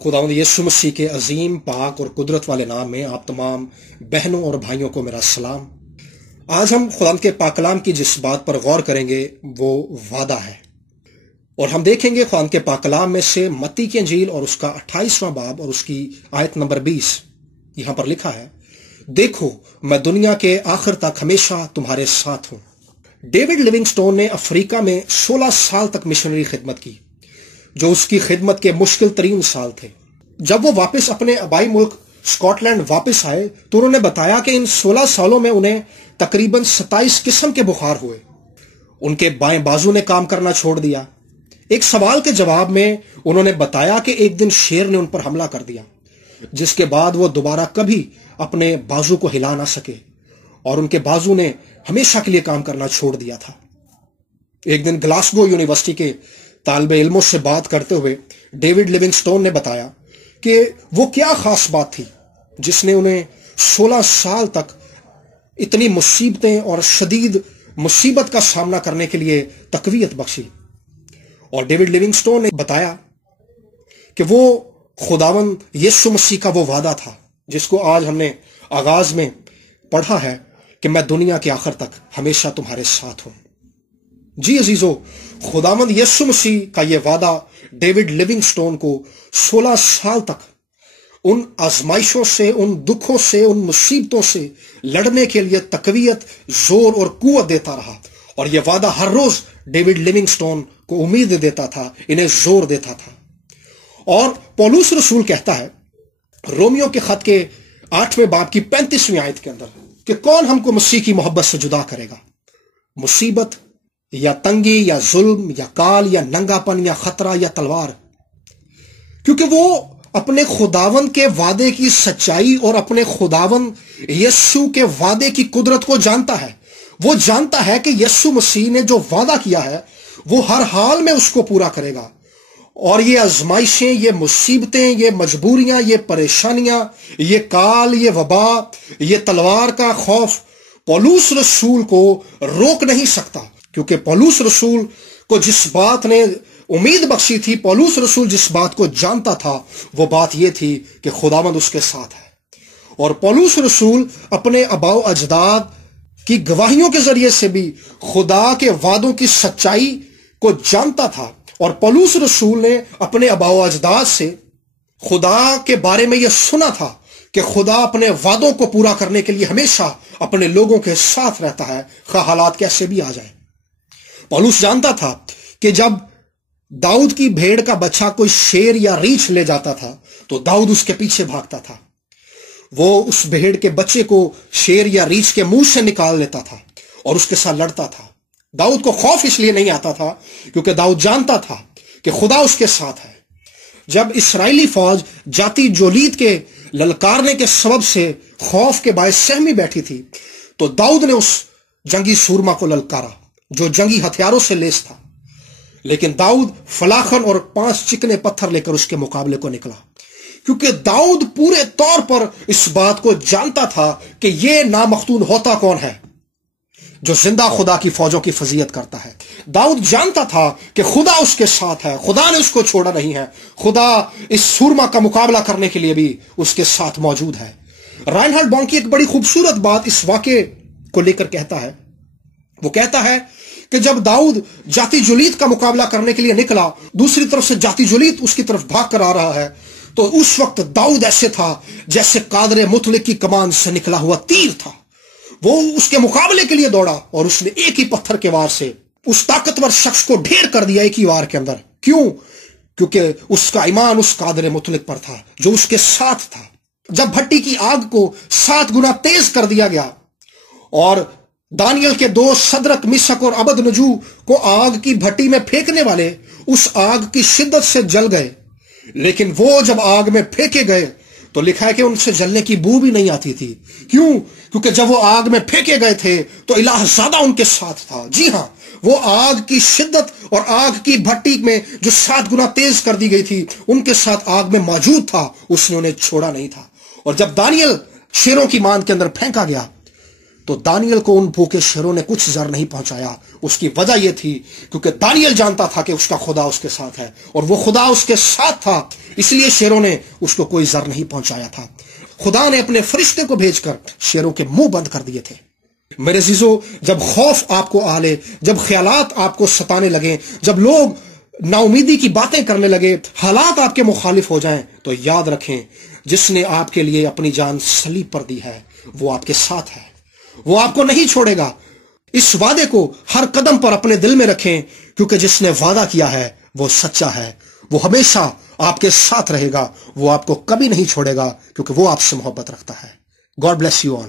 खुदावंद यीशु मसीह के अजीम पाक और कुदरत वाले नाम में आप तमाम बहनों और भाइयों को मेरा सलाम। आज हम खुदावंद के पाक कलाम की जिस बात पर गौर करेंगे वो वादा है, और हम देखेंगे खुदावंद के पाक कलाम में से मत्ती की अंजील और उसका 28वां बाब और उसकी आयत नंबर 20। यहां पर लिखा है, देखो मैं दुनिया के आखिर तक हमेशा तुम्हारे साथ हूं। डेविड लिविंगस्टोन ने अफ्रीका में 16 साल तक मिशनरी खिदमत की, जो उसकी खिदमत के मुश्किल तरीन साल थे। जब वो वापस अपने आबाई मुल्क स्कॉटलैंड वापस आए तो उन्होंने बताया कि इन 16 सालों में उन्हें तकरीबन 27 किस्म के बुखार हुए। उनके बाएं बाजू ने काम करना छोड़ दिया। एक सवाल के जवाब में उन्होंने बताया कि एक दिन शेर ने उन पर हमला कर दिया, जिसके बाद वो दोबारा कभी अपने बाजू को हिला ना सके और उनके बाजू ने हमेशा के लिए काम करना छोड़ दिया था। एक दिन ग्लासगो यूनिवर्सिटी के तालिबे इल्मों से बात करते हुए डेविड लिविंगस्टोन ने बताया कि वो क्या खास बात थी जिसने उन्हें 16 साल तक इतनी मुसीबतें और शदीद मुसीबत का सामना करने के लिए तकवीयत बख्शी। और डेविड लिविंगस्टोन ने बताया कि वो खुदावंद यीशु मसीह का वो वादा था जिसको आज हमने आगाज में पढ़ा है कि मैं दुनिया के आखिर तक हमेशा तुम्हारे साथ हूं। जी अजीजों, खुदावंद यीशु मसीह का यह वादा डेविड लिविंगस्टोन को 16 साल तक उन आजमाइशों से, उन दुखों से, उन मुसीबतों से लड़ने के लिए तकवीयत, जोर और कुव्वत देता रहा। और यह वादा हर रोज डेविड लिविंगस्टोन को उम्मीद देता था, इन्हें जोर देता था। और पौलुस रसूल कहता है रोमियो के खत के 8वें बाब की 35वीं आयत के अंदर कि कौन हमको मसीह की मोहब्बत से जुदा करेगा? मुसीबत या तंगी या जुल्म या काल या नंगापन या खतरा या तलवार। क्योंकि वो अपने खुदावंद के वादे की सच्चाई और अपने खुदावंद यीशु के वादे की कुदरत को जानता है। वो जानता है कि यीशु मसीह ने जो वादा किया है वो हर हाल में उसको पूरा करेगा। और ये आजमाइशें, ये मुसीबतें, ये मजबूरियां, ये परेशानियां, ये काल, ये वबा, ये तलवार का खौफ पौलुस रसूल को रोक नहीं सकता। क्योंकि पौलुस रसूल को जिस बात ने उम्मीद बख्शी थी, पौलुस रसूल जिस बात को जानता था, वो बात ये थी कि खुदावंद उसके साथ है। और पौलुस रसूल अपने आबाओ अजदाद की गवाहियों के जरिए से भी खुदा के वादों की सच्चाई को जानता था। और पौलुस रसूल ने अपने आबाओ अजदाद से खुदा के बारे में यह सुना था कि खुदा अपने वादों को पूरा करने के लिए हमेशा अपने लोगों के साथ रहता है, खा हालात कैसे भी आ जाए। पौलुस जानता था कि जब दाऊद की भेड़ का बच्चा कोई शेर या रीछ ले जाता था तो दाऊद उसके पीछे भागता था। वो उस भेड़ के बच्चे को शेर या रीछ के मुंह से निकाल लेता था और उसके साथ लड़ता था। दाऊद को खौफ इसलिए नहीं आता था क्योंकि दाऊद जानता था कि खुदा उसके साथ है। जब इस्राएली फौज जाति जोलीत के ललकारने के सबब से खौफ के बायस सहमी बैठी थी तो दाऊद ने उस जंगी सूरमा को ललकारा जो जंगी हथियारों से लैस था। लेकिन दाऊद फलाखन और 5 चिकने पत्थर लेकर उसके मुकाबले को निकला, क्योंकि दाऊद पूरे तौर पर इस बात को जानता था कि यह नामख्तून होता कौन है जो जिंदा खुदा की फौजों की फजीयत करता है। दाऊद जानता था कि खुदा उसके साथ है, खुदा ने उसको छोड़ा नहीं है, खुदा इस सूरमा का मुकाबला करने के लिए भी उसके साथ मौजूद है। राइनहार्ड बॉन्की एक बड़ी खूबसूरत बात इस वाक़े को लेकर कहता है। वो कहता है कि जब दाऊद जाति जुलीत का मुकाबला करने के लिए निकला, दूसरी तरफ से जाति जुलीत उसकी तरफ भाग कर आ रहा है, तो उस वक्त दाऊद ऐसे था जैसे कादरे मुतलिक की कमान से निकला हुआ तीर था। वो उसके मुकाबले के लिए दौड़ा और उसने एक ही पत्थर के वार से उस ताकतवर शख्स को ढेर कर दिया, एक ही वार के अंदर। क्यों? क्योंकि उसका ईमान उस कादरे मुतलिक पर था जो उसके साथ था। जब भट्टी की आग को 7 गुना तेज कर दिया गया और दानियल के 2 सदरक, मिशक और अबदनजू को आग की भट्टी में फेंकने वाले उस आग की शिद्दत से जल गए, लेकिन वो जब आग में फेंके गए तो लिखा है कि उनसे जलने की बू भी नहीं आती थी। क्यों? क्योंकि जब वो आग में फेंके गए थे तो इलाह ज़्यादा उनके साथ था। जी हां, वो आग की शिद्दत और आग की भट्टी में जो 7 गुना तेज कर दी गई थी उनके साथ आग में मौजूद था, उसने उन्हें छोड़ा नहीं था। और जब दानियल शेरों की मान के अंदर फेंका गया تو دانیل کو ان بھوکے شیروں نے کچھ زر نہیں پہنچایا. اس کی وجہ یہ تھی کیونکہ دانیل جانتا تھا کہ اس کا خدا اس کے ساتھ ہے، اور وہ خدا اس کے ساتھ تھا، اس لیے شیروں نے اس کو کوئی زر نہیں پہنچایا تھا. خدا نے اپنے فرشتے کو بھیج کر شیروں کے منہ بند کر دیے تھے. میرے عزیزو، جب خوف آپ کو آلے، جب خیالات آپ کو ستانے لگیں، جب لوگ نا امیدی کی باتیں کرنے لگے، حالات آپ کے مخالف ہو جائیں، تو یاد رکھیں جس نے آپ کے لیے اپنی جان صلیب پر دی ہے وہ آپ کے ساتھ ہے، وہ آپ کو نہیں چھوڑے گا. اس وعدے کو ہر قدم پر اپنے دل میں رکھیں، کیونکہ جس نے وعدہ کیا ہے وہ سچا ہے، وہ ہمیشہ آپ کے ساتھ رہے گا، وہ آپ کو کبھی نہیں چھوڑے گا، کیونکہ وہ آپ سے محبت رکھتا ہے. God bless you all.